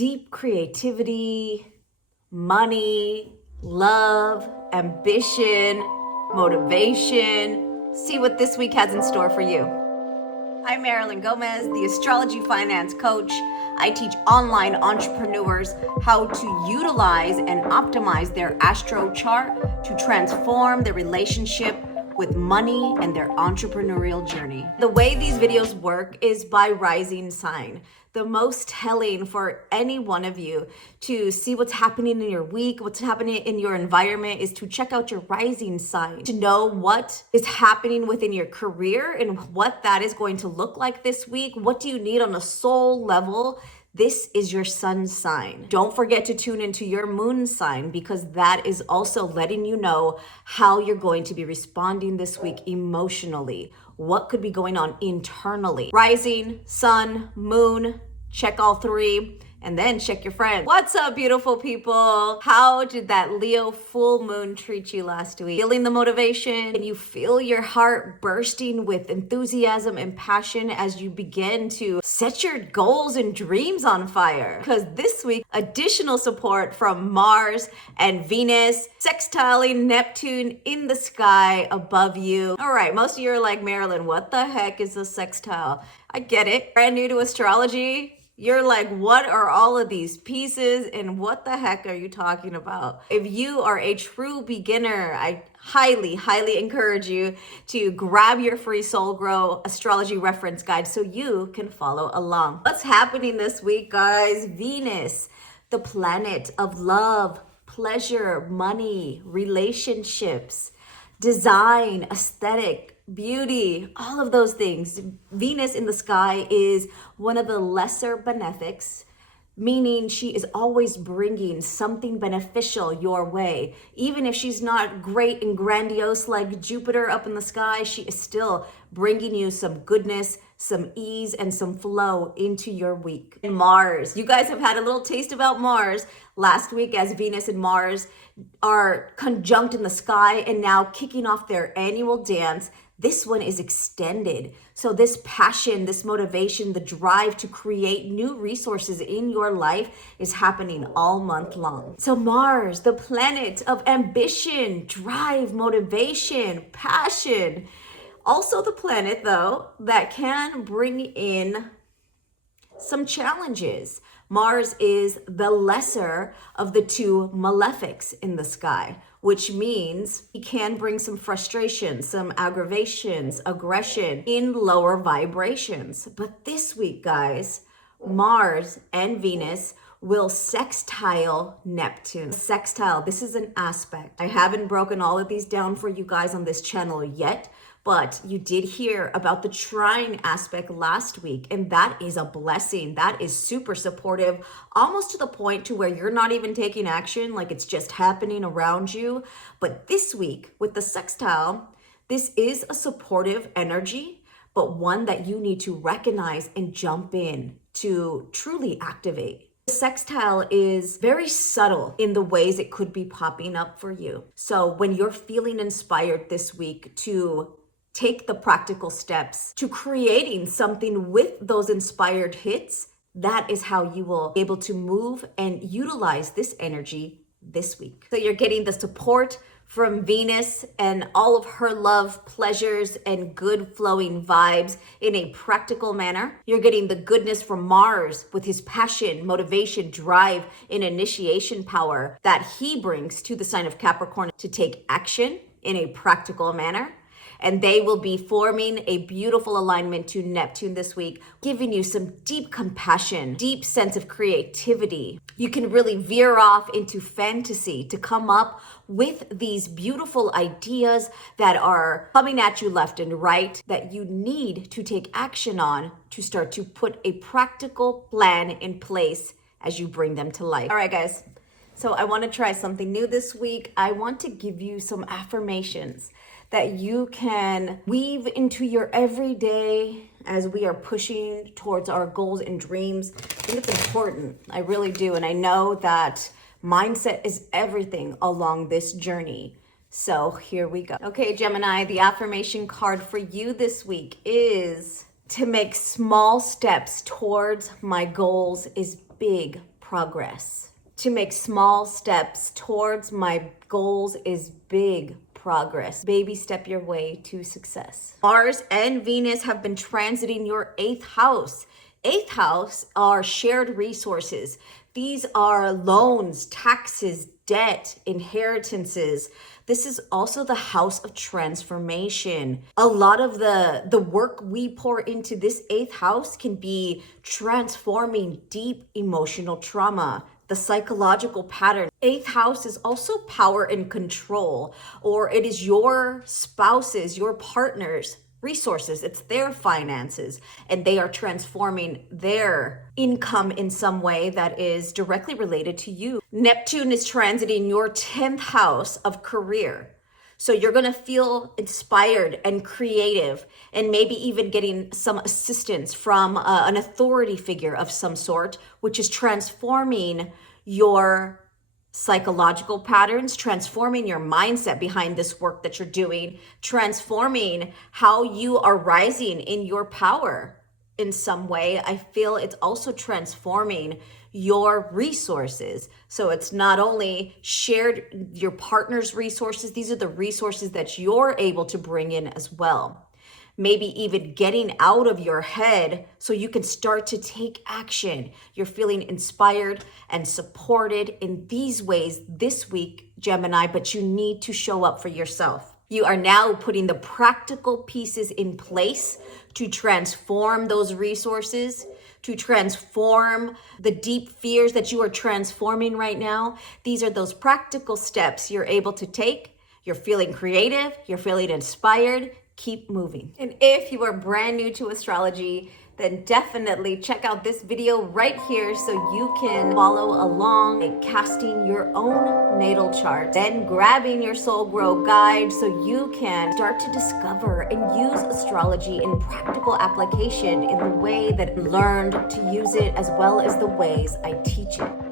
deep creativity, money, love, ambition, motivation. See what this week has in store for you. I'm Marilyn Gomez, the Astrology Finance Coach. I teach online entrepreneurs how to utilize and optimize their astro chart to transform their relationship with money and their entrepreneurial journey. The way these videos work is by rising sign. The most telling for any one of you to see what's happening in your week, what's happening in your environment, is to check out your rising sign, to know what is happening within your career and what that is going to look like this week. What do you need on a soul level? This is your sun sign. Don't forget to tune into your moon sign, because that is also letting you know how you're going to be responding this week emotionally. What could be going on internally? Rising, sun, moon, check all three. And then check your friends. What's up, beautiful people? How did that Leo full moon treat you last week? Feeling the motivation? Can you feel your heart bursting with enthusiasm and passion as you begin to set your goals and dreams on fire? Because this week, additional support from Mars and Venus, sextiling Neptune in the sky above you. All right, most of you are like, Marilyn, what the heck is a sextile? I get it. Brand new to astrology. You're like, what are all of these pieces and what the heck are you talking about? If you are a true beginner, I highly, highly encourage you to grab your free Soul Grow astrology reference guide so you can follow along. What's happening this week, guys? Venus, the planet of love, pleasure, money, relationships, design, aesthetic, beauty, all of those things. Venus in the sky is one of the lesser benefics, meaning she is always bringing something beneficial your way. Even if she's not great and grandiose like Jupiter up in the sky, she is still bringing you some goodness, some ease, and some flow into your week. And Mars, you guys have had a little taste about Mars last week as Venus and Mars are conjunct in the sky and now kicking off their annual dance. This one is extended. So this passion, this motivation, the drive to create new resources in your life is happening all month long. So Mars, the planet of ambition, drive, motivation, passion. Also the planet, though, that can bring in some challenges. Mars is the lesser of the two malefics in the sky, which means he can bring some frustration, some aggravations, aggression in lower vibrations. But this week, guys, Mars and Venus will sextile Neptune. Sextile, this is an aspect. I haven't broken all of these down for you guys on this channel yet, but you did hear about the trine aspect last week, and that is a blessing. That is super supportive, almost to the point to where you're not even taking action, like it's just happening around you. But this week with the sextile, this is a supportive energy, but one that you need to recognize and jump in to truly activate. The sextile is very subtle in the ways it could be popping up for you. So when you're feeling inspired this week to take the practical steps to creating something with those inspired hits, that is how you will be able to move and utilize this energy this week. So you're getting the support from Venus and all of her love, pleasures, and good flowing vibes in a practical manner. You're getting the goodness from Mars with his passion, motivation, drive, and initiation power that he brings to the sign of Capricorn to take action in a practical manner. And they will be forming a beautiful alignment to Neptune this week, giving you some deep compassion, deep sense of creativity. You can really veer off into fantasy to come up with these beautiful ideas that are coming at you left and right that you need to take action on to start to put a practical plan in place as you bring them to life. All right, guys. So I want to try something new this week. I want to give you some affirmations that you can weave into your everyday as we are pushing towards our goals and dreams. I think it's important. I really do. And I know that mindset is everything along this journey. So here we go. Okay, Gemini, the affirmation card for you this week is to make small steps towards my goals is big progress. To make small steps towards my goals is big progress. Baby step your way to success. Mars and Venus have been transiting your 8th house. 8th house are shared resources. These are loans, taxes, debt, inheritances. This is also the house of transformation. A lot of the work we pour into this 8th house can be transforming deep emotional trauma, the psychological pattern. 8th house is also power and control, or it is your spouse's, your partner's resources. It's their finances, and they are transforming their income in some way that is directly related to you. Neptune is transiting your 10th house of career. So you're going to feel inspired and creative, and maybe even getting some assistance from an authority figure of some sort, which is transforming your psychological patterns, transforming your mindset behind this work that you're doing, transforming how you are rising in your power in some way. I feel it's also transforming your resources. So it's not only shared your partner's resources, these are the resources that you're able to bring in as well. Maybe even getting out of your head so you can start to take action. You're feeling inspired and supported in these ways this week, Gemini, but you need to show up for yourself. You are now putting the practical pieces in place to transform those resources, to transform the deep fears that you are transforming right now. These are those practical steps you're able to take. You're feeling creative, you're feeling inspired. Keep moving. And if you are brand new to astrology, then definitely check out this video right here so you can follow along in casting your own natal chart, then grabbing your Soul Grow guide so you can start to discover and use astrology in practical application in the way that I learned to use it, as well as the ways I teach it.